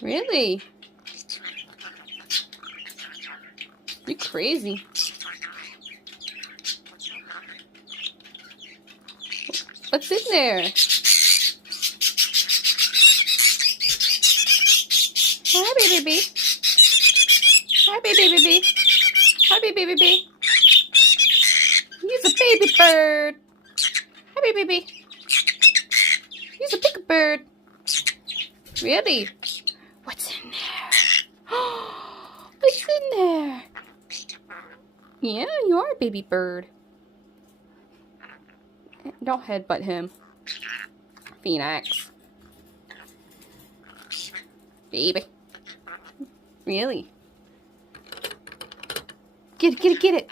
Really? You crazy. What's in there? Hi, baby. Hi, baby. Hi, baby. He's a baby bird. Hi, baby. He's a big bird. Really? What's in there? What's in there? Yeah, you are a baby bird. Don't headbutt him. Phoenix. Baby. Really? Get it.